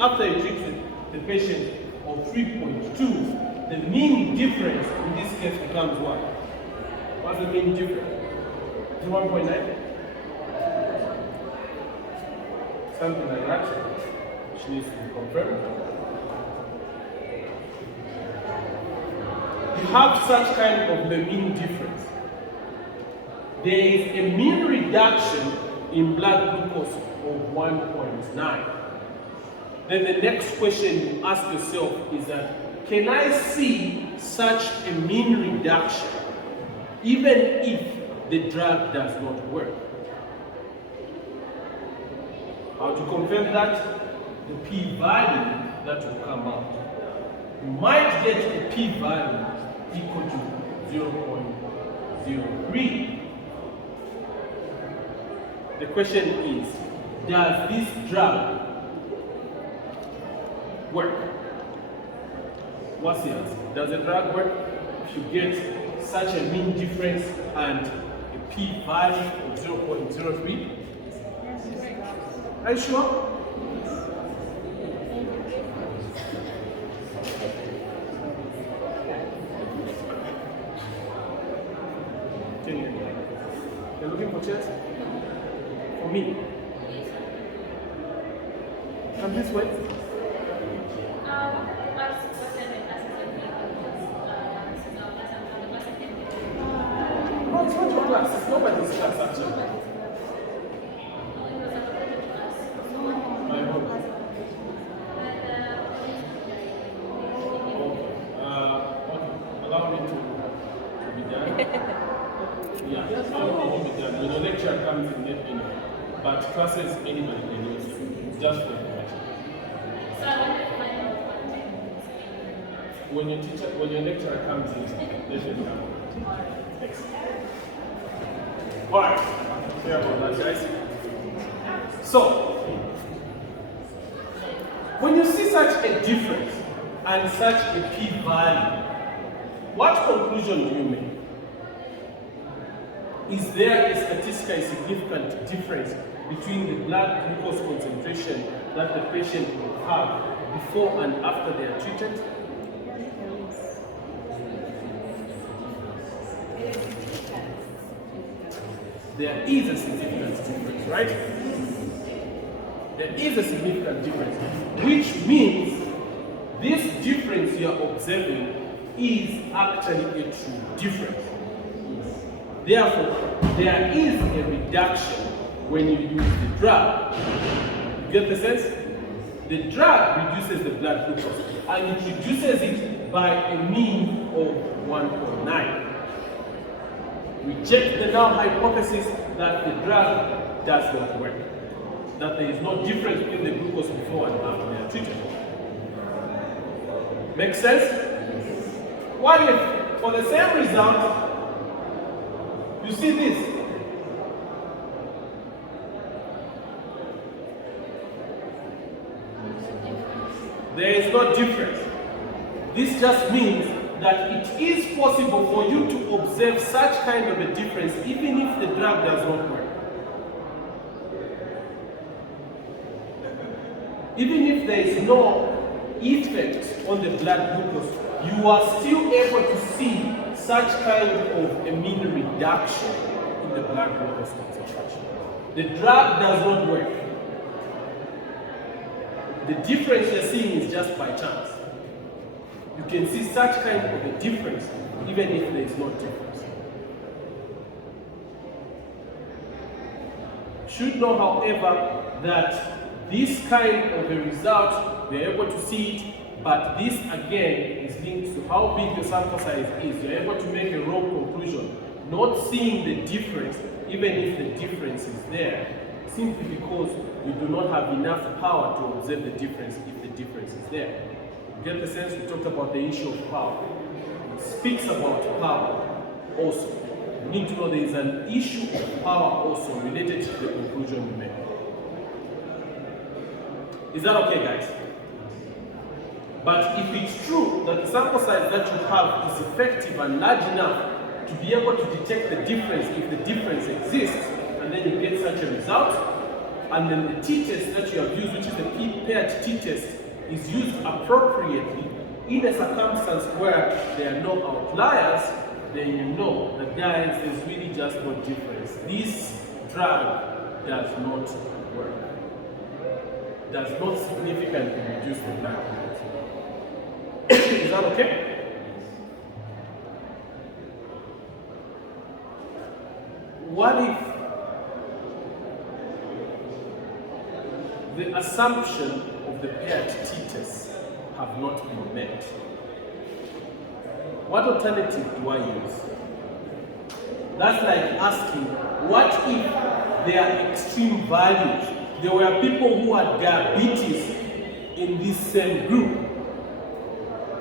after you treat the patient of 3.2, the mean difference in this case becomes what? What's the mean difference? Is it 1.9? Something like that, which needs to be confirmed. You have such kind of the mean difference. There is a mean reduction in blood glucose of 1.9. Then the next question you ask yourself is that, can I see such a mean reduction even if the drug does not work? How to confirm that? The p-value that will come out. You might get a p-value equal to 0.03. The question is, does this drug work? What's the answer? Does the drug work? If you get such a mean difference and a p-value of 0.03, are you sure? You're looking for chairs? For me? Come this way. No, it's not your class. It's nobody's class, actually. Allow me to be done. Yeah, when the lecture comes in, let me know. But classes, anybody can use it. It's just for information. When your lecturer comes in, let me know. Thanks. Alright, clear about that, guys. So, when you see such a difference and such a p-value, what conclusion do you make? Is there a statistically significant difference between the blood glucose concentration that the patient will have before and after they are treated? There is a significant difference, right? There is a significant difference, which means this difference you are observing is actually a true difference. Therefore, there is a reduction when you use the drug. You get the sense? The drug reduces the blood glucose, and it reduces it by a mean of 1.9. Reject the null hypothesis that the drug does not work, that there is no difference between the glucose before and after they are treated. Make sense? What if, for the same result, you see this? There is no difference. This just means that it is possible for you to observe such kind of a difference even if the drug does not work. Even if there is no effect on the blood glucose, you are still able to see such kind of a mean reduction in the blood glucose concentration. The drug does not work. The difference you're seeing is just by chance. You can see such kind of a difference even if there is no difference. You should know, however, that this kind of a result, you're able to see it, but this again is linked to how big the sample size is. You're able to make a wrong conclusion, not seeing the difference even if the difference is there, simply because you do not have enough power to observe the difference if the difference is there. You get the sense? We talked about the issue of power. It speaks about power also. You need to know there is an issue of power also related to the conclusion you make. Is that okay, guys? But if it's true that the sample size that you have is effective and large enough to be able to detect the difference if the difference exists, and then you get such a result, and then the t-test that you have used, which is the paired t-test, is used appropriately in a circumstance where there are no outliers, then you know that, guys, there's really just no difference. This drug does not work. Does not significantly reduce the blood count. Is that okay? What if the assumption of the paired t-tests have not been met? What alternative do I use? That's like asking, what if there are extreme values? There were people who had diabetes in this same group,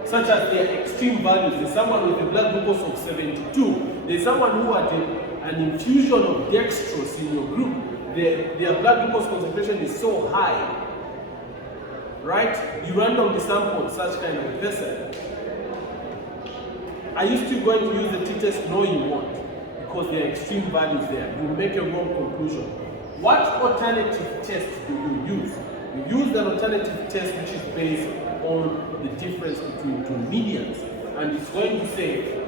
such as their extreme values. There's someone with a blood glucose of 72. There's someone who had an infusion of dextrose in your group. Their blood glucose concentration is so high, right? You randomly sample such kind of a person. Are you still going to use the t-test? No, you won't, because there are extreme values there. You make a wrong conclusion. What alternative test do you use? You use an alternative test which is based on the difference between two medians, and it's going to say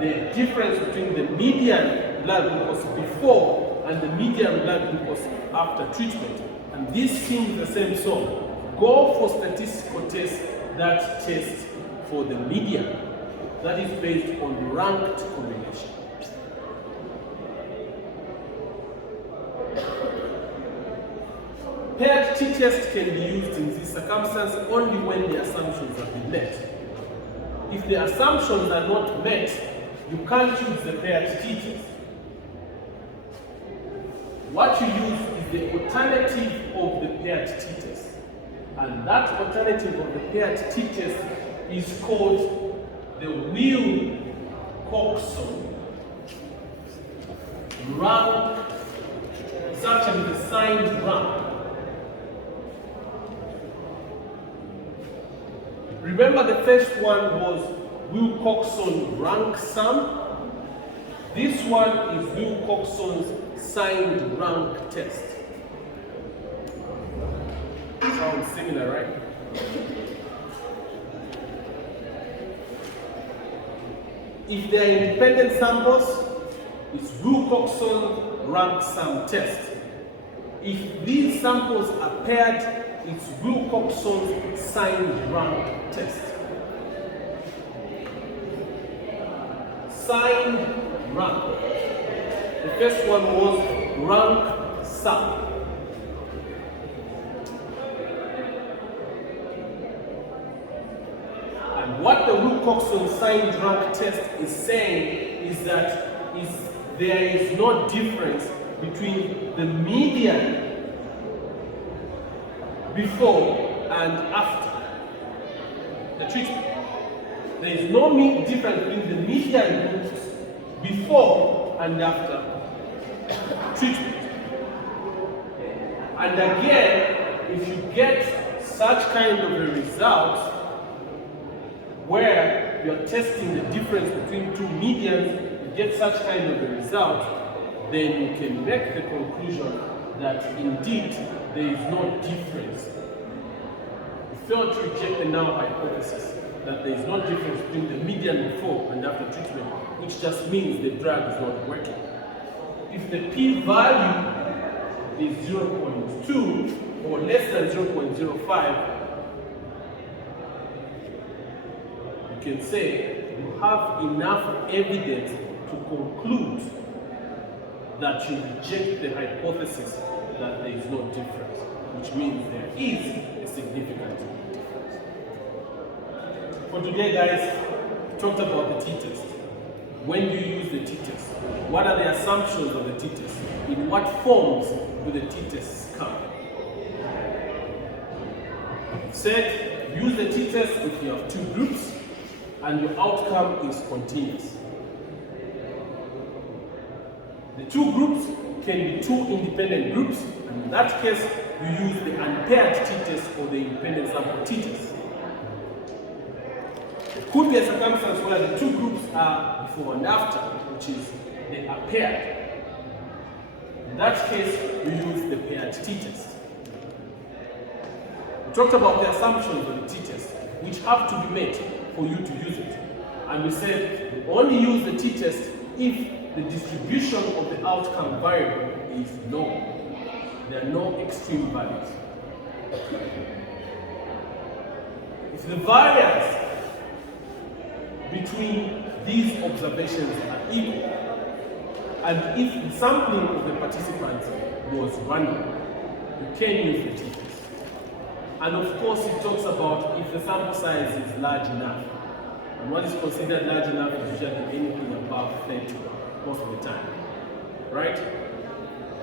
the difference between the median blood glucose before and the median blood glucose after treatment. And this sings the same song. Go for statistical tests that test for the median. That is based on ranked correlation. Paired t-test can be used in this circumstance only when the assumptions have been met. If the assumptions are not met, you can't use the paired t-test. What you use is the alternative of the paired t-test. And that alternative of the paired t-test is called the Wilcoxon Rank. It's actually the signed rank. Remember, the first one was Wilcoxon rank sum. This one is Wilcoxon's signed rank test. Sounds similar, right? If they are independent samples, it's Wilcoxon rank sum test. If these samples are paired, it's Wilcoxon signed rank test. Signed rank. The first one was rank sum. And what the Wilcoxon signed rank test is saying is that there is no difference between the median before and after the treatment. There is no difference between the median groups before and after treatment. And again, if you get such kind of a result where you're testing the difference between two medians, you get such kind of a result, then you can make the conclusion that indeed there is no difference. You fail to reject the null hypothesis that there is no difference between the median before and after treatment, which just means the drug is not working. If the p-value is 0.2 or less than 0.05, you can say you have enough evidence to conclude that you reject the hypothesis that there is no difference, which means there is a significant difference. For today, guys, we talked about the t-test. When do you use the t-test? What are the assumptions of the t-test? In what forms do the t-tests come? Said, use the t-test if you have two groups and your outcome is continuous. The two groups can be two independent groups, and in that case, you use the unpaired t-test or the independent sample t-test. It could be a circumstance where the two groups are before and after, which is they are paired. In that case, you use the paired t-test. We talked about the assumptions of the t-test, which have to be met for you to use it. And we said you only use the t-test if the distribution of the outcome variable is known. There are no extreme values. If the variance between these observations are equal, and if the sampling of the participants was random, you can use the t-test. And of course, it talks about if the sample size is large enough. And what is considered large enough is usually anything above 30 most of the time, right?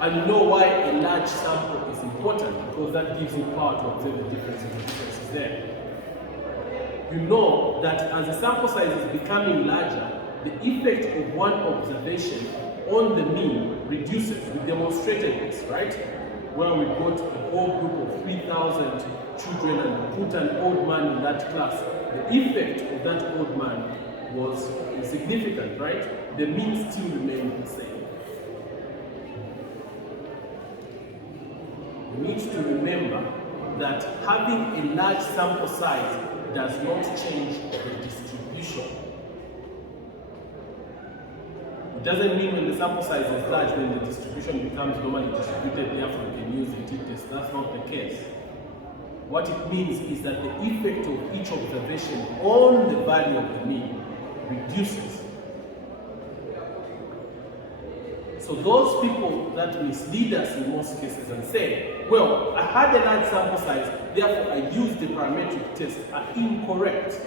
And you know why a large sample is important, because that gives you power to observe the differences. The difference is there. You know that as the sample size is becoming larger, the effect of one observation on the mean reduces. We demonstrated this, right? Where we got a whole group of 3,000 children and put an old man in that class. The effect of that old man was insignificant, right? The mean still remained the same. You need to remember that having a large sample size does not change the distribution. It doesn't mean when the sample size is large, when the distribution becomes normally distributed, therefore you can use the t-test. That's not the case. What it means is that the effect of each observation on the value of the mean reduces. So those people that mislead us in most cases and say, well, I had a large sample size, therefore I used the parametric test, are incorrect.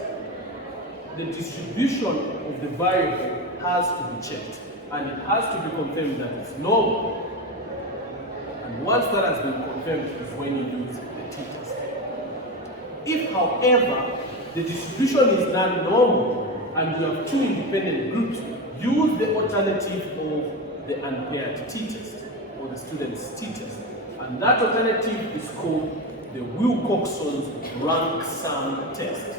The distribution of the variable has to be checked, and it has to be confirmed that it's normal. And once that has been confirmed is when you use the t-test. If, however, the distribution is non-normal and you have two independent groups, use the alternative of the unpaired t-test or the student's t-test. And that alternative is called the Wilcoxon rank sum test.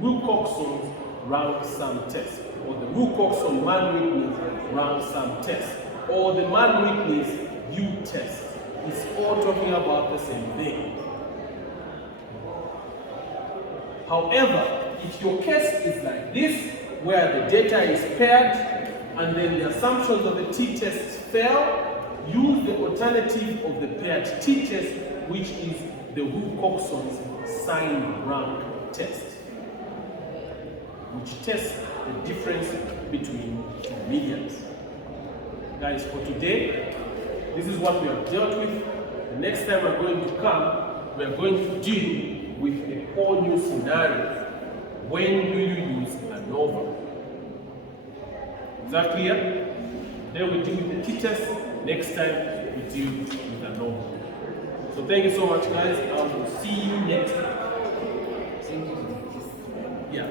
Wilcoxon rank sum test, or the Wilcoxon man-Whitney rank sum test, or the man-Whitney's U-test. It's all talking about the same thing. However, if your case is like this, where the data is paired and then the assumptions of the t-tests fail, use the alternative of the paired t-test, which is the Wilcoxon's Signed Rank test, which tests the difference between two medians. Guys, for today, this is what we have dealt with. The next time we're going to come, we're going to deal with a whole new scenario. When do you use ANOVA? Is that clear? Then we deal with the t-test. Next time we deal with ANOVA. So thank you so much, guys. I will see you next time. Yeah.